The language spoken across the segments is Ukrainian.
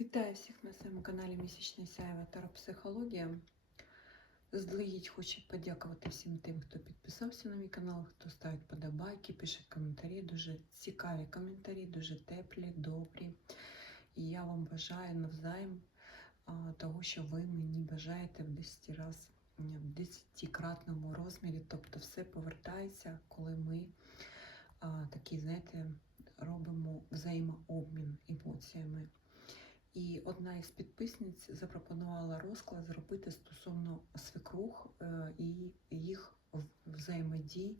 Вітаю всіх на своєму каналі Місячний Сяєва Таропсихологія. Заздалегідь хочу подякувати всім тим, хто підписався на мій канал, хто ставить подобайки, пише коментарі. Дуже цікаві коментарі, дуже теплі, добрі. І я вам бажаю навзаєм того, що ви мені бажаєте в 10 раз, в 10-кратному розмірі. Тобто все повертається, коли ми а, такий, знаєте, робимо взаємообмін емоціями. І одна із підписниць запропонувала розклад зробити стосовно свекрух е, і їх взаємодій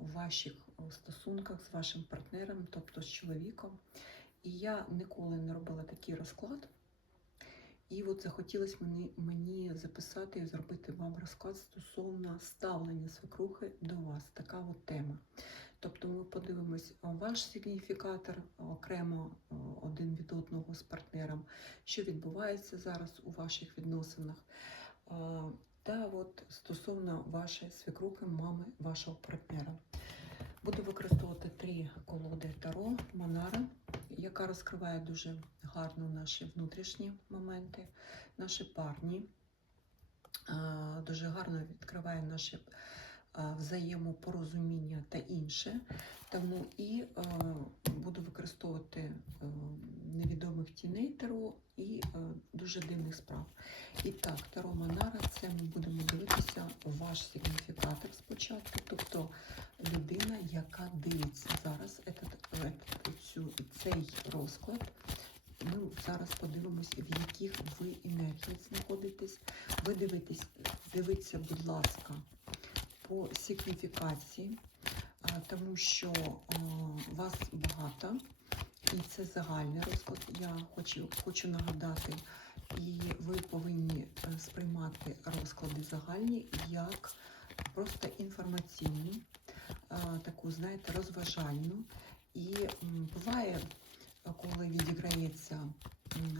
у ваших стосунках з вашим партнером, тобто з чоловіком. І я ніколи не робила такий розклад. І от захотілося мені, мені записати і зробити вам розклад стосовно ставлення свекрухи до вас. Така от тема. Тобто ми подивимось ваш сигніфікатор окремо один від одного з партнером, що відбувається зараз у ваших відносинах. Та от стосовно вашої свекрухи, мами, вашого партнера. Буду використовувати три колоди Таро Монара, яка розкриває дуже гарно наші внутрішні моменти, наші парні. Дуже гарно відкриває наші взаємопорозуміння та інше. Тому і буду використовувати невідомих тіней Таро і дуже дивних справ. І так, Таро Монара, це ми будемо дивитися ваш сигніфікатор спочатку, тобто людина, яка дивиться зараз этот, этот, цю, цей розклад. Ми зараз подивимось, в яких ви енергіях знаходитесь. Ви дивитесь, дивіться, будь ласка, по сигніфікації, тому що а, вас багато, і це загальний розклад. Я хочу, хочу нагадати, і ви повинні е, сприймати розклади загальні як просто інформаційну, а, знаєте, розважальну. І буває, коли відіграється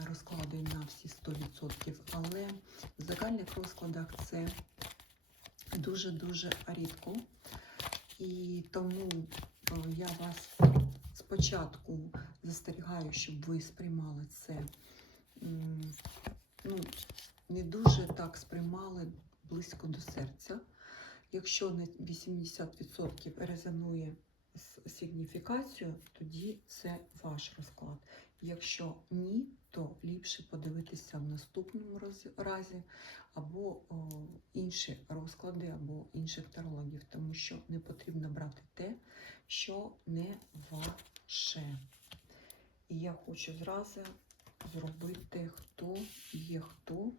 розклади на всі 100%, але в загальних розкладах це дуже-дуже рідко. І тому е, я вас спочатку застерігаю, щоб ви сприймали це ну, не дуже так сприймали близько до серця. Якщо не 80% резонує з сигніфікацією, тоді це ваш розклад. Якщо ні, то ліпше подивитися в наступному разі або о, інші розклади, або інших тарологів, тому що не потрібно брати те, що не ваше. І я хочу зразу зробити, хто є хто,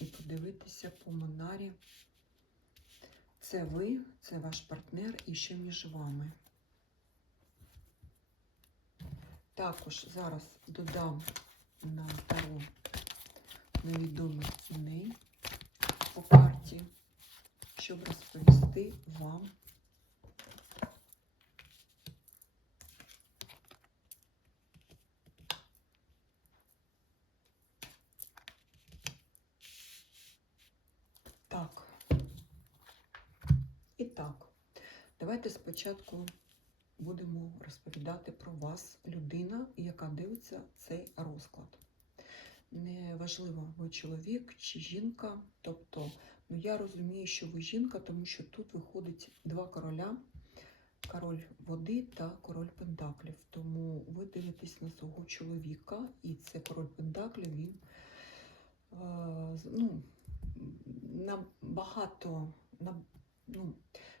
і подивитися по Монарі. Це ви, це ваш партнер і ще між вами. Також зараз додам на таро невідомих тіней по карті, щоб розповісти вам. Так. І так, давайте спочатку будемо розповідати про вас, людина, яка дивиться цей розклад. Неважливо, ви чоловік чи жінка. Тобто, ну я розумію, що ви жінка, тому що тут виходить два короля: король води та король пентаклів. Тому ви дивитесь на свого чоловіка, і це король пентаклів, він е, ну, набагато. На, ну,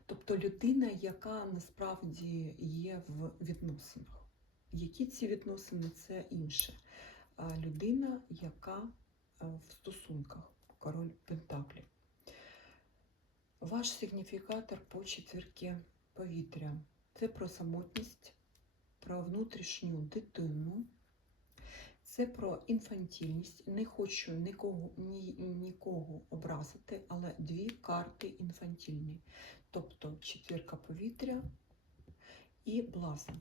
Тобто людина, яка насправді є в відносинах. Які ці відносини це інше. Людина, яка е, в стосунках, король Пентаклів. Ваш сигніфікатор по четвірки повітря. Це про самотність, про внутрішню дитину, це про інфантільність. Не хочу нікого, ні, нікого образити, але дві карти інфантільні. Тобто четвірка повітря і блазень.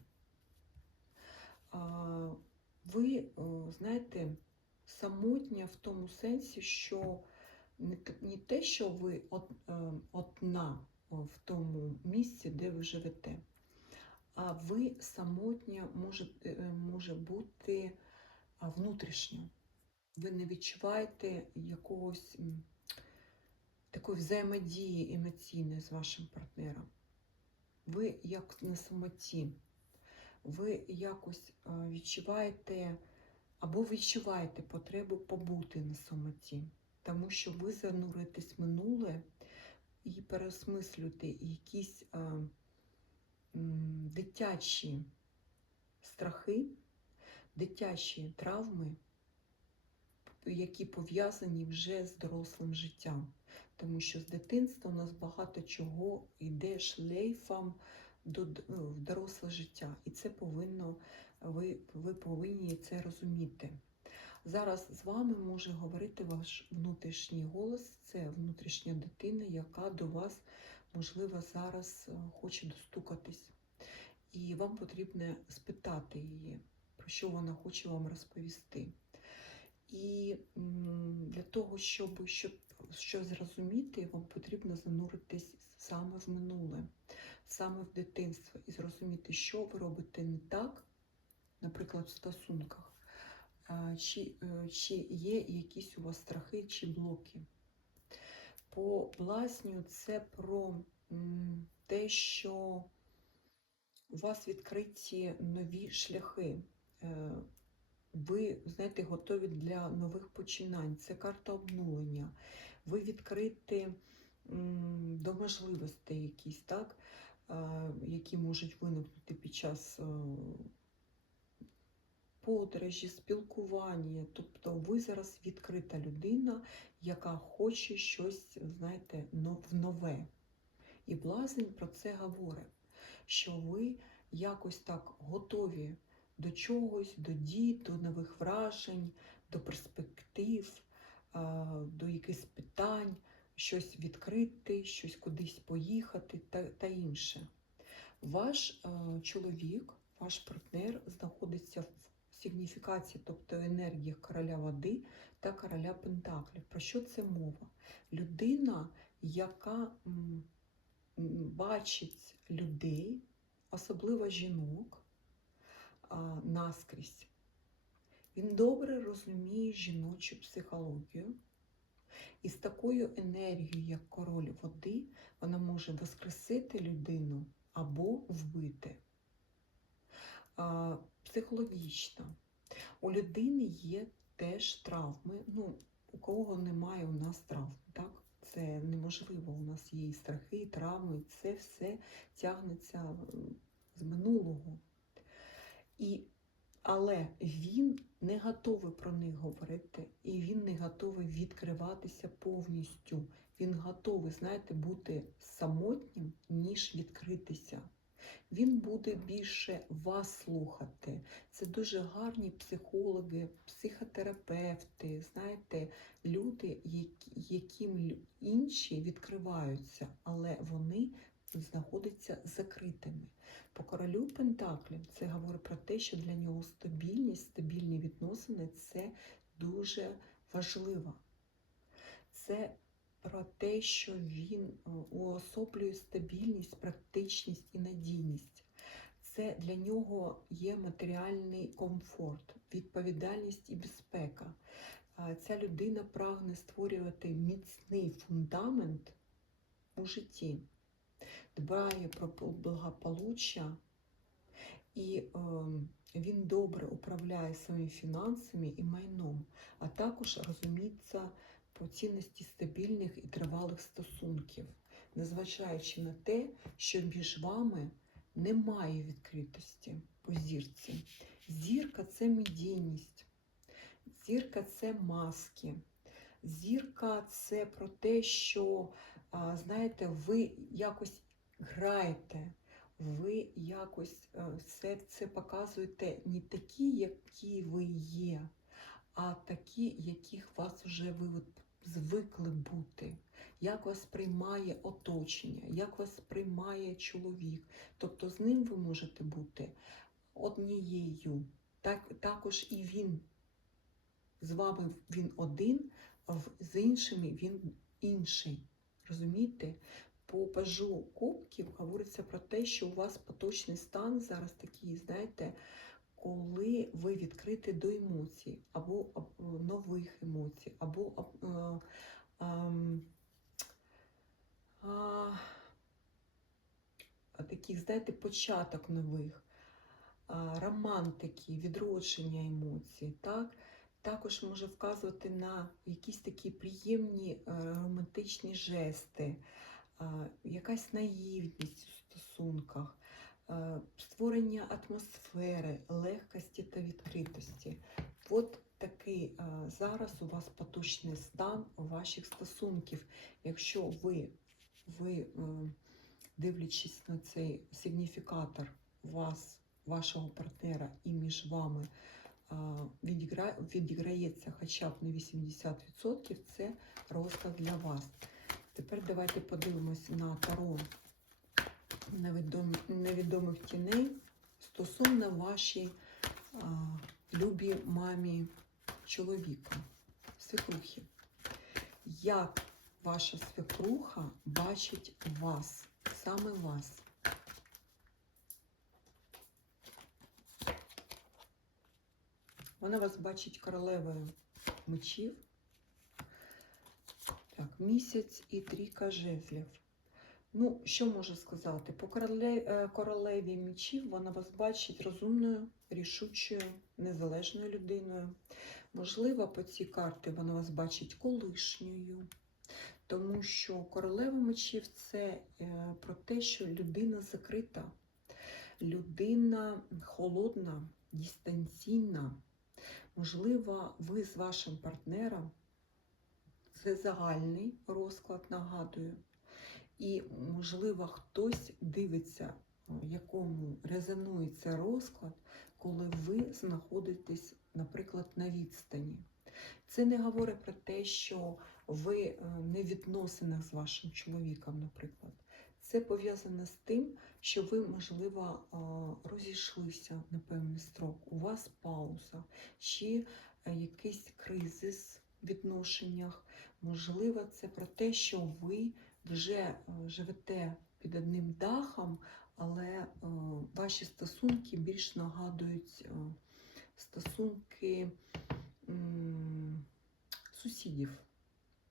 Ви, знаєте, самотня в тому сенсі, що не те, що ви е, одна в тому місці, де ви живете, а ви самотня може, е, може бути а, внутрішньо. Ви не відчуваєте якогось такої взаємодії емоційної з вашим партнером. Ви як на самоті. Ви якось відчуваєте або відчуваєте потребу побути на самоті, тому що ви зануритесь в минуле і переосмислюєте якісь дитячі страхи, дитячі травми, які пов'язані вже з дорослим життям. Тому що з дитинства у нас багато чого йде шлейфом до ну, в доросле життя. І це повинно, ви, ви повинні це розуміти. Зараз з вами може говорити ваш внутрішній голос, це внутрішня дитина, яка до вас, можливо, зараз е, хоче достукатись. І вам потрібно спитати її, про що вона хоче вам розповісти. І для того, щоб, щоб щось зрозуміти, вам потрібно зануритись саме в минуле, саме в дитинство, і зрозуміти, що ви робите не так, наприклад, в стосунках, чи, е, чи є якісь у вас страхи чи блоки. По блазню це про те, що у вас відкриті нові шляхи. Е, ви, знаєте, готові для нових починань. Це карта обнулення. Ви відкриті до можливостей якісь, так? які можуть виникнути під час е, подорожі, спілкування. Тобто ви зараз відкрита людина, яка хоче щось, знаєте, в нове. І блазень про це говорить, що ви якось так готові до чогось, до дій, до нових вражень, до перспектив, до якихось питань, щось відкрити, щось кудись поїхати та, та інше. Ваш чоловік, ваш партнер знаходиться в сигніфікації, тобто енергіях короля води та короля Пентаклів. Про що це мова? Людина, яка бачить людей, особливо жінок, наскрізь. Він добре розуміє жіночу психологію. І з такою енергією, як король води, вона може воскресити людину або вбити. Психологічно. У людини є теж травми. Ну, у кого немає у нас травм, так? Це неможливо. У нас є і страхи, і травми, це все тягнеться з минулого. І, але він не готовий про них говорити, і він не готовий відкриватися повністю. Він готовий, знаєте, бути самотнім, ніж відкритися. Він буде більше вас слухати. Це дуже гарні психологи, психотерапевти, знаєте, люди, яким інші відкриваються, але вони знаходяться закритими. По королю Пентаклів це говорить про те, що для нього стабільність, стабільні відносини це дуже важливо. Це про те, що він е, уособлює стабільність, практичність і надійність. Це для нього є матеріальний комфорт, відповідальність і безпека. Ця людина прагне створювати міцний фундамент у житті, дбає про благополуччя, і ем, він добре управляє своїми фінансами і майном, а також розуміється по цінності стабільних і тривалих стосунків, незважаючи на те, що між вами немає відкритості по зірці. Зірка це медійність, зірка це маски, зірка це про те, що, знаєте, ви якось граєте. Ви якось е, все це показуєте не такі, які ви є, а такі, яких вас вже ви звикли бути, як вас приймає оточення, як вас приймає чоловік. Тобто з ним ви можете бути однією. Так, також і він з вами він один, а з іншими він інший. Розумієте? По пажу кубків говориться про те, що у вас поточний стан зараз такий, знаєте, коли ви відкриті до емоцій, або або нових емоцій, або а, а, а, а, таких, знаєте, початок нових, а, романтики, відродження емоцій. Так? Також може вказувати на якісь такі приємні е, романтичні жести, якась наївність у стосунках, створення атмосфери, легкості та відкритості. От такий зараз у вас поточний стан ваших стосунків. Якщо ви, ви дивлячись на цей сигніфікатор вас, вашого партнера і між вами відіграється хоча б на 80%, це розклад для вас. Тепер давайте подивимось на таро невідомих, тіней стосовно вашій а, любі мамі чоловіка, свекрухи. Як ваша свекруха бачить вас, саме вас? Вона вас бачить королевою мечів. Так, місяць і трійка жезлів. Ну, що можу сказати? По е, королеві мечів вона вас бачить розумною, рішучою, незалежною людиною. Можливо, по цій карті вона вас бачить колишньою. Тому що королева мечів це е, про те, що людина закрита, людина холодна, дистанційна. Можливо, ви з вашим партнером, це загальний розклад, нагадую. І, можливо, хтось дивиться, якому резонується розклад, коли ви знаходитесь, наприклад, на відстані. Це не говорить про те, що ви е, не в відносинах з вашим чоловіком, наприклад. Це пов'язано з тим, що ви, можливо, е, розійшлися на певний строк, у вас пауза, чи е, якийсь кризис відношеннях. Можливо, це про те, що ви вже е, живете під одним дахом, але е, ваші стосунки більш нагадують е, стосунки сусідів.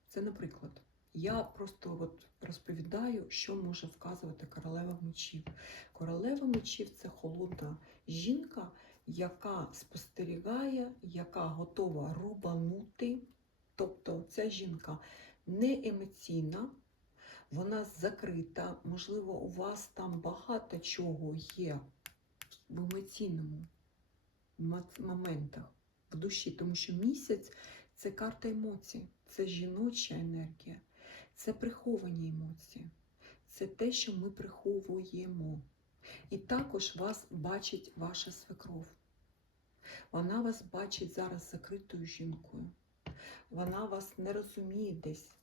Це, наприклад, я просто от розповідаю, що може вказувати королева мечів. Королева мечів це холодна жінка, яка спостерігає, яка готова рубанути. Тобто ця жінка не емоційна, вона закрита. Можливо, у вас там багато чого є в емоційному моментах, в душі, тому що місяць це карта емоцій, це жіноча енергія, це приховані емоції, це те, що ми приховуємо. І також вас бачить ваша свекров. Вона вас бачить зараз закритою жінкою. Вона вас не розуміє десь.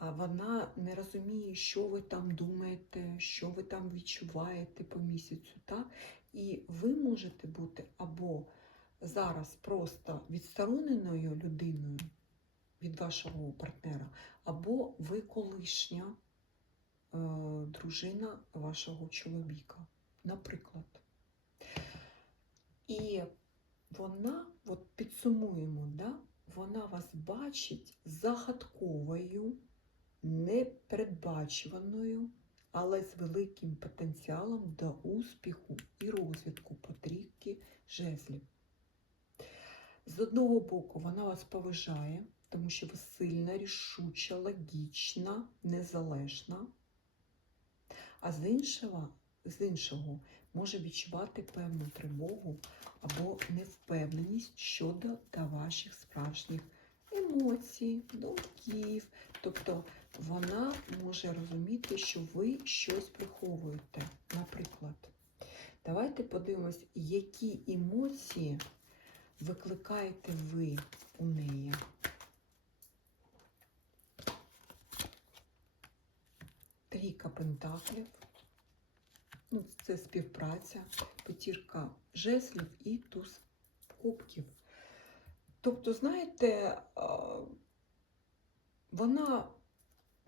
Вона не розуміє, що ви там думаєте, що ви там відчуваєте по місяцю. Так? І ви можете бути або зараз просто відстороненою людиною від вашого партнера, або ви колишня е, дружина вашого чоловіка, наприклад. І вона, от підсумуємо, да, вона вас бачить загадковою, непередбачуваною, але з великим потенціалом до успіху і розвитку по трійки жезлів. З одного боку, вона вас поважає, тому що ви сильна, рішуча, логічна, незалежна. А з іншого, з іншого може відчувати певну тривогу або невпевненість щодо та ваших справжніх емоцій, думків. Тобто вона може розуміти, що ви щось приховуєте. Наприклад, давайте подивимось, які емоції викликаєте ви у неї. Трійка пентаклів. Ну, це співпраця, п'ятірка жезлів і туз кубків. Тобто, знаєте, вона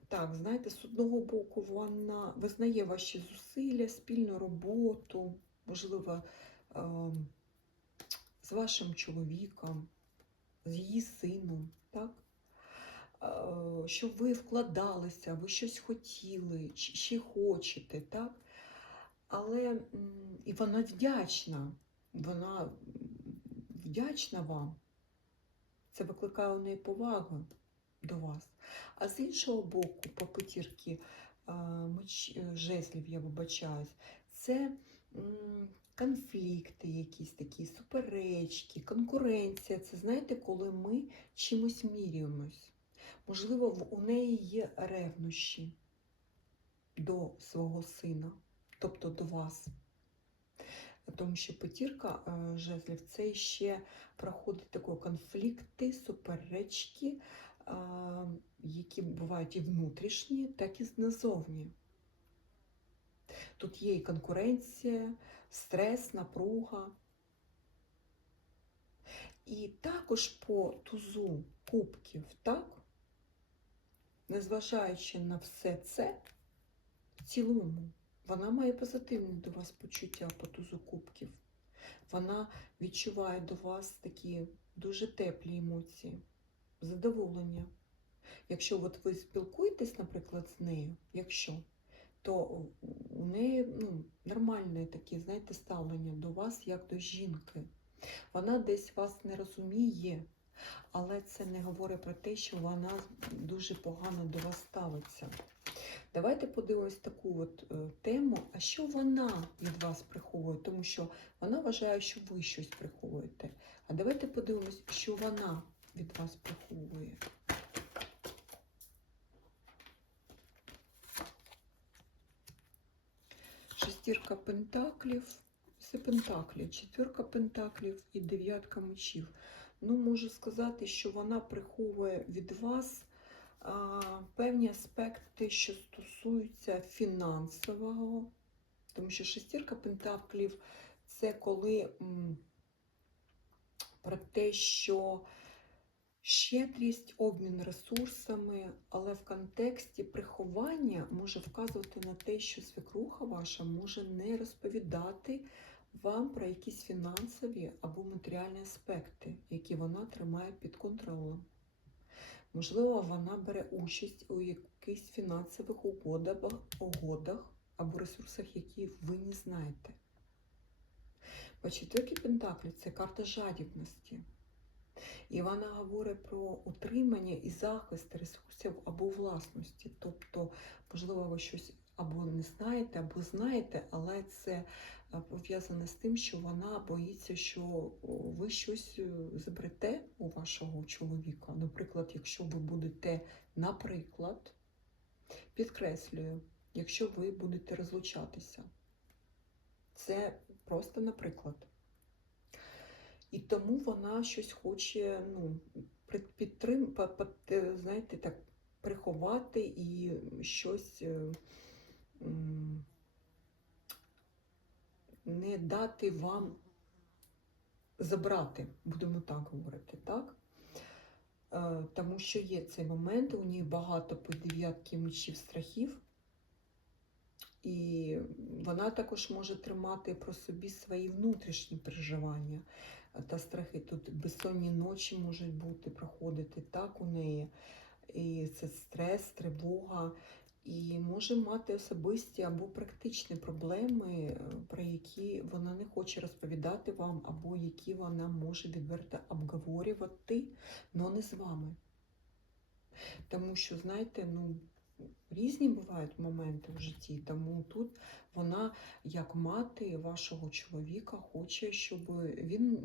так, знаєте, з одного боку, вона визнає ваші зусилля, спільну роботу, можливо, з вашим чоловіком, з її сином, так? Що ви вкладалися, ви щось хотіли, ще хочете, так? Але і вона вдячна, вона вдячна вам. Це викликає у неї повагу до вас. А з іншого боку, по п'ятірки е, жезлів, я вибачаюсь, це конфлікти якісь такі, суперечки, конкуренція. Це знаєте, коли ми чимось міряємось. Можливо, у неї є ревнощі до свого сина, тобто до вас. Тому що п'ятірка е, жезлів це ще проходить такі конфлікти, суперечки, які бувають і внутрішні, так і назовні. Тут є і конкуренція, стрес, напруга. І також по тузу кубків, так, незважаючи на все це, в цілому, вона має позитивне до вас почуття по тузу кубків. Вона відчуває до вас такі дуже теплі емоції, задоволення. Якщо от ви спілкуєтесь, наприклад, з нею, якщо, то у неї ну, нормальне таке, знаєте, ставлення до вас як до жінки. Вона десь вас не розуміє, але це не говорить про те, що вона дуже погано до вас ставиться. Давайте подивимось таку от е, тему, а що вона від вас приховує, тому що вона вважає, що ви щось приховуєте. А давайте подивимось, що вона від вас приховує. Шестірка пентаклів, це пентаклі, четвірка пентаклів і дев'ятка мечів. Ну, можу сказати, що вона приховує від вас певні аспекти, що стосуються фінансового, тому що шестірка пентаклів це коли про те, що щедрість, обмін ресурсами, але в контексті приховання може вказувати на те, що свекруха ваша може не розповідати вам про якісь фінансові або матеріальні аспекти, які вона тримає під контролем. Можливо, вона бере участь у якихось фінансових угодах, угодах або ресурсах, які ви не знаєте. По четвірки Пентаклі це карта жадібності. І вона говорить про утримання і захист ресурсів або власності. Тобто, можливо, ви щось або не знаєте, або знаєте, але це е, пов'язане з тим, що вона боїться, що ви щось е, заберете у вашого чоловіка. Наприклад, якщо ви будете, наприклад, підкреслюю, якщо ви будете розлучатися. Це просто наприклад. І тому вона щось хоче ну, підтрим, знаєте, так, приховати і щось е, не дати вам забрати, будемо так говорити, так? Е, Тому що є цей момент, у ній багато по дев'ятки мечів страхів, і вона також може тримати про собі свої внутрішні переживання та страхи. Тут безсонні ночі можуть бути, проходити так у неї. І це стрес, тривога. І може мати особисті або практичні проблеми, про які вона не хоче розповідати вам, або які вона може відверто обговорювати, але не з вами. Тому що, знаєте, ну, різні бувають моменти в житті, тому тут вона, як мати вашого чоловіка, хоче, щоб він,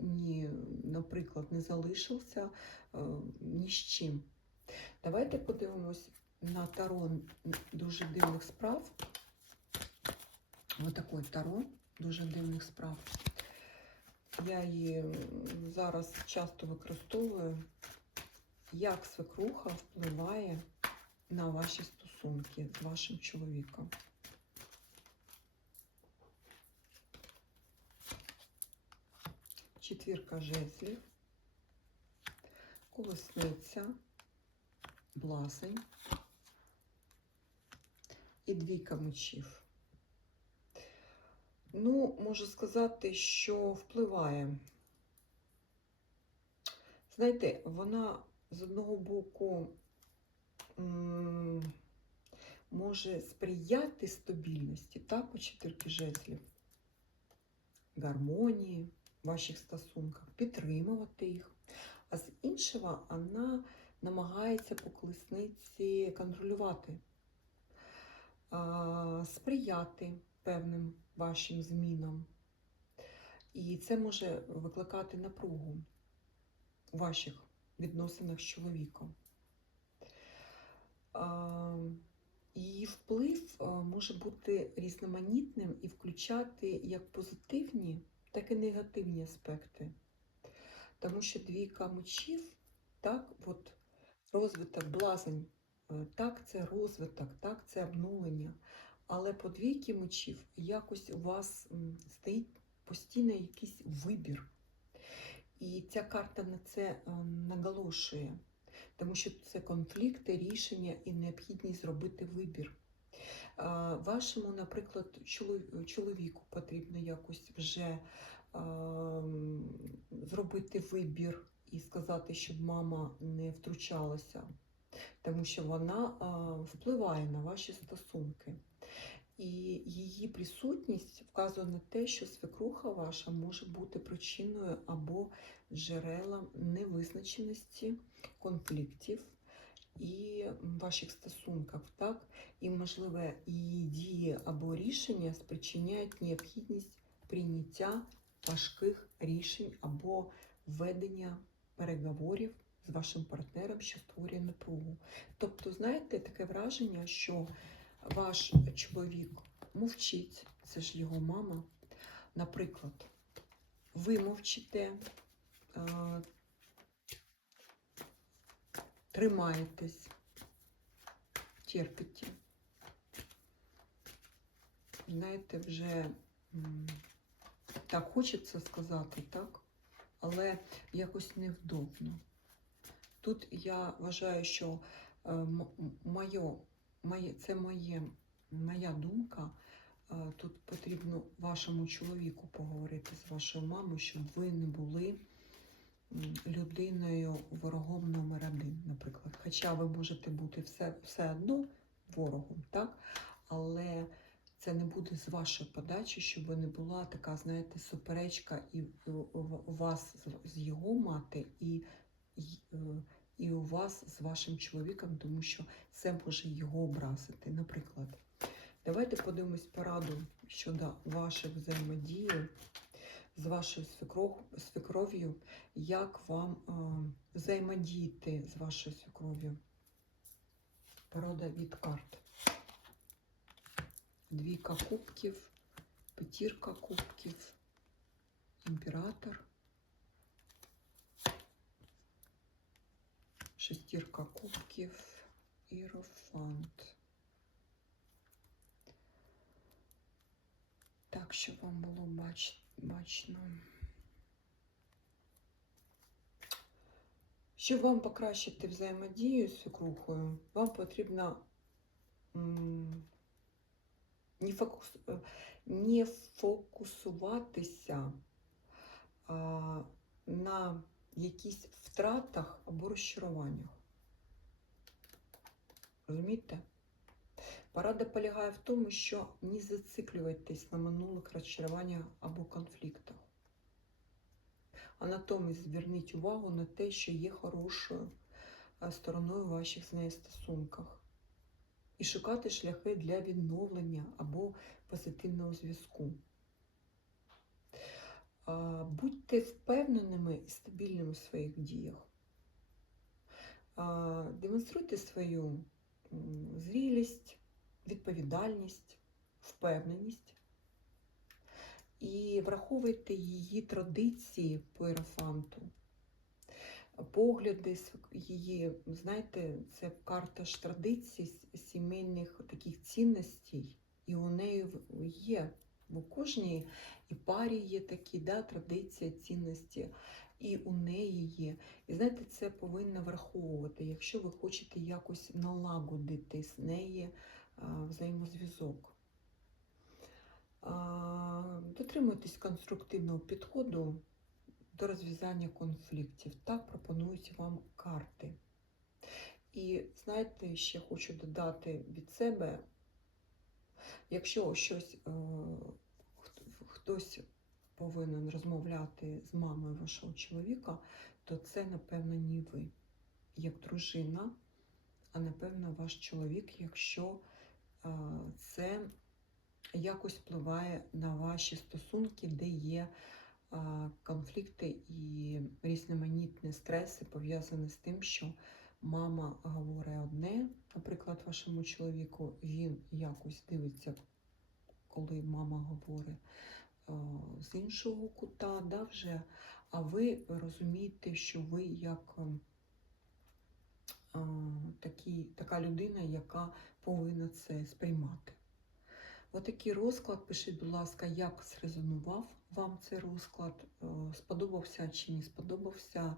наприклад, не залишився е, ні з чим. Давайте подивимось на таро дуже дивних справ. Ось такий таро дуже дивних справ. Я її зараз часто використовую, як свекруха впливає на ваші стосунки з вашим чоловіком. Четвірка жезлів, колесниця, блазень, і двійка мечів. Ну, можу сказати, що впливає. Знаєте, вона з одного боку може сприяти стабільності, так, по четвірки жезлів, гармонії в ваших стосунках, підтримувати їх. А з іншого вона намагається по колесниці контролювати, сприяти певним вашим змінам. І це може викликати напругу у ваших відносинах з чоловіком. Її вплив може бути різноманітним і включати як позитивні, так і негативні аспекти. Тому що двійка мечів, так, от розвиток, блазень, так, це розвиток, так, це обнулення. Але по двійки мечів якось у вас стоїть постійно якийсь вибір. І ця карта на це е, наголошує, тому що це конфлікти, рішення і необхідність зробити вибір. Вашому, наприклад, чоловіку потрібно якось вже зробити вибір і сказати, щоб мама не втручалася, тому що вона впливає на ваші стосунки. І її присутність вказує на те, що свекруха ваша може бути причиною або джерелом невизначеності, конфліктів і ваших стосунках, так? І, можливо, її дії або рішення спричиняють необхідність прийняття важких рішень або ведення переговорів з вашим партнером, що створює напругу. Тобто, знаєте, таке враження, що ваш чоловік мовчить, це ж його мама. Наприклад, ви мовчите, е, тримаєтесь, терпите. Знаєте, вже так хочеться сказати, так? Але якось невдобно. Тут я вважаю, що е, моє, моє, це моє, моя думка. Е, Тут потрібно вашому чоловіку поговорити з вашою мамою, щоб ви не були людиною ворогом номер один, наприклад. Хоча ви можете бути все, все одно ворогом, так? Але це не буде з вашої подачі, щоб не була така, знаєте, суперечка і у вас з- його мати, і, й- е, і у вас з вашим чоловіком, тому що це може його образити. Наприклад, давайте подивимось пораду щодо ваших взаємодії з вашою свекров, свекров'ю, як вам е, взаємодіяти з вашою свекров'ю. Порада від карт. Двійка кубків, п'ятірка кубків, імператор, шестірка кубків, іерофант. Так, щоб вам було бач, бачно. Щоб вам покращити взаємодію з свекрухою, вам потрібно не, фокус, е, не фокусуватися а, на якісь втратах або розчаруваннях. Розумієте? Порада полягає в тому, що не зациклюйтесь на минулих розчаруваннях або конфліктах. А натомість зверніть увагу на те, що є хорошою е, стороною ваших з нею стосунках. І шукати шляхи для відновлення або позитивного зв'язку. Будьте впевненими і стабільними в своїх діях. Демонструйте свою зрілість, відповідальність, впевненість і враховуйте її традиції по ерофанту. Погляди її, знаєте, це карта ж традицій, сімейних таких цінностей, і у неї в- є у кожній і парі є такі да, традиції, цінності, і у неї є. І знаєте, це повинно враховувати, якщо ви хочете якось налагодити з неї а, взаємозв'язок. Дотримуйтесь конструктивного підходу до розв'язання конфліктів. Так пропонують вам карти. І знаєте, ще хочу додати від себе, якщо щось е, хтось повинен розмовляти з мамою вашого чоловіка, то це, напевно, не ви, як дружина, а напевно, ваш чоловік, якщо це якось впливає на ваші стосунки, де є конфлікти і різноманітні стреси пов'язані з тим, що мама говорить одне, наприклад, вашому чоловіку, він якось дивиться, коли мама говорить з іншого кута, да, вже, а ви розумієте, що ви як ем, такі, така людина, яка повинна це сприймати. Отакий розклад. Пишіть, будь ласка, як зрезонував вам цей розклад, е, сподобався чи не сподобався.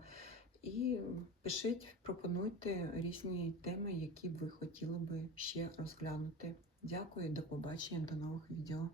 І пишіть, пропонуйте різні теми, які б ви хотіли би ще розглянути. Дякую, до побачення, до нових відео.